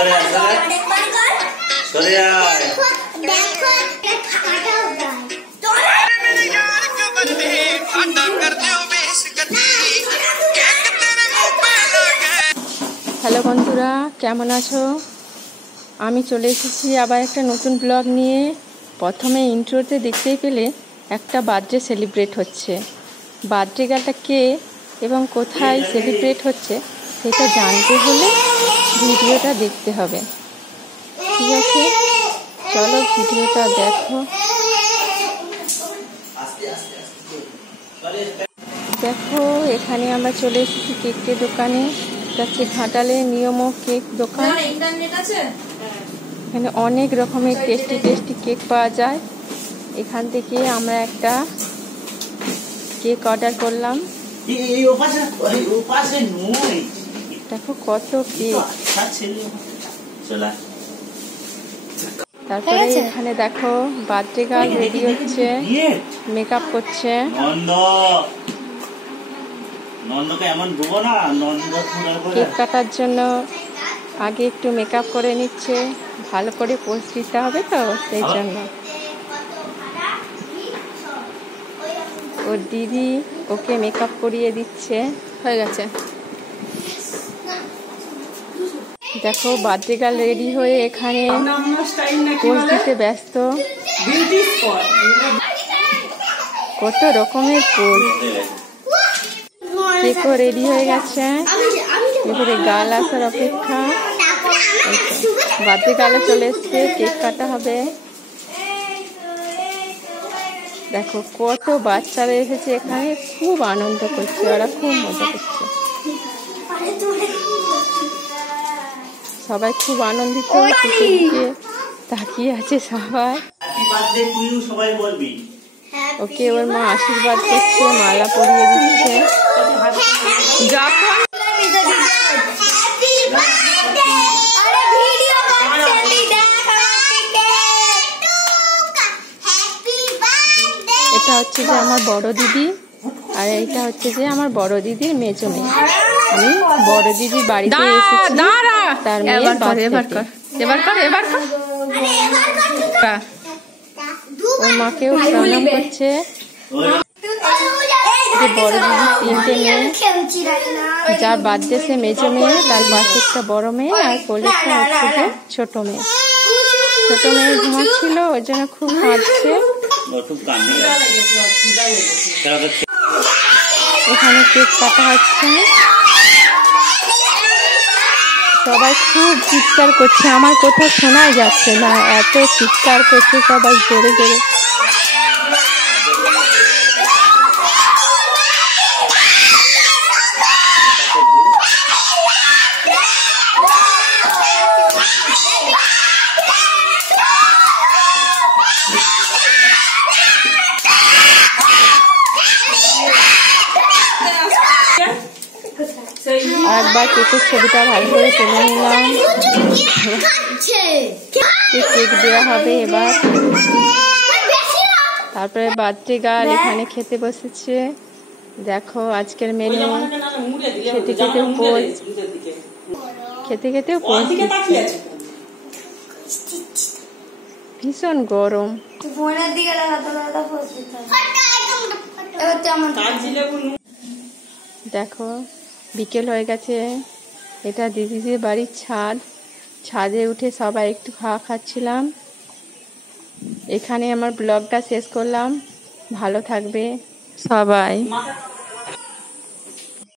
Hello বন্ধুরা, কেমন আছো? আমি চলে এসেছি আবার একটা নতুন ব্লগ নিয়ে। প্রথমে ইন্ট্রোতে দেখতেই পেলে একটা বার্থডে সেলিব্রেট হচ্ছে। বার্থডে গার্লটা কে এবং কোথায় সেলিব্রেট হচ্ছে সেটা জানতে হলে ভিডিওটা দেখতে হবে। ঠিক আছে, চলো ভিডিওটা দেখো। দেখো, এখানে আমরা চলে এসেছি কেকের দোকানে। যাচ্ছে ঘাটালে নিয়ম কেক দোকান। এখানে অনেক রকমের টেস্টি টেস্টি কেক পাওয়া যায়। এখান থেকে আমরা একটা কেক অর্ডার করলাম। দেখো কত কেক। তারপরে এখানে দেখো বার্থডে গার্ল রেডি হচ্ছে, মেকআপ করছে। কেক কাটার জন্য আগে একটু মেকআপ করে নিচ্ছে, ভালো করে পোজ দিতে হবে তো, সেই জন্য। ওর দিদি ওকে মেকআপ করিয়ে দিচ্ছে। হয়ে গেছে। দেখো বার্থডে গার্ল রেডি হয়ে এখানে পোজ দিতে ব্যস্ত। কত রকমের পোজ। কেকও রেডি হয়ে গেছে, এবারে গার্ল আসার অপেক্ষা। বার্থডে গার্লও চলে এসছে, কেক কাটা হবে। দেখো কত বাচ্চারা এসেছে এখানে, খুব আনন্দ করছে, ওরা খুব মজা করছে। সবাই খুব আনন্দিত, দিকে তাকিয়ে আছে সবাই। ওকে ওর মা আশীর্বাদ করছে, মালা পরিয়ে দিচ্ছে। এটা হচ্ছে যে আমার বড় দিদি, আর এইটা হচ্ছে যে আমার বড় দিদির মেজো মেয়ে। আমি বড় দিদির বাড়িতে এসেছি, তার মেয়ে ওর মাকেও প্রণাম করছে। বড় দিদির 3টে মেয়ে, যার বার্থডে সে মেজো মেয়ে, তার পাশে একটা বড় মেয়ে, আর কোলেটা হচ্ছে যে ছোট মেয়ে। ছোট মেয়ে ঘুমাচ্ছিল, ওই জন্য খুব কাঁদছে। এখানে কেক কাটা হচ্ছে, সবাই খুব চিৎকার করছে, আমার কোথাও শোনাই যাচ্ছে না, এত চিৎকার করছে সবাই জোরে জোরে। একবার কেকের ছবিটা ভালো করে তুলে নিলাম। কেক দেওয়া হবে এবার। তারপরে বার্থডে গার্ল এখানে খেতে বসেছে। দেখো আজকের মেনু। খেতে খেতেও পোজ, খেতে খেতেও পোজ দিচ্ছে। ভীষণ গরম। দেখো বিকেল হয়ে গেছে, এটা দিদিদের বাড়ির ছাদ। ছাদে উঠে সবাই একটু খাওয়া খাচ্ছিলাম। এখানে আমার ব্লগটা শেষ করলাম। ভালো থাকবে সবাই।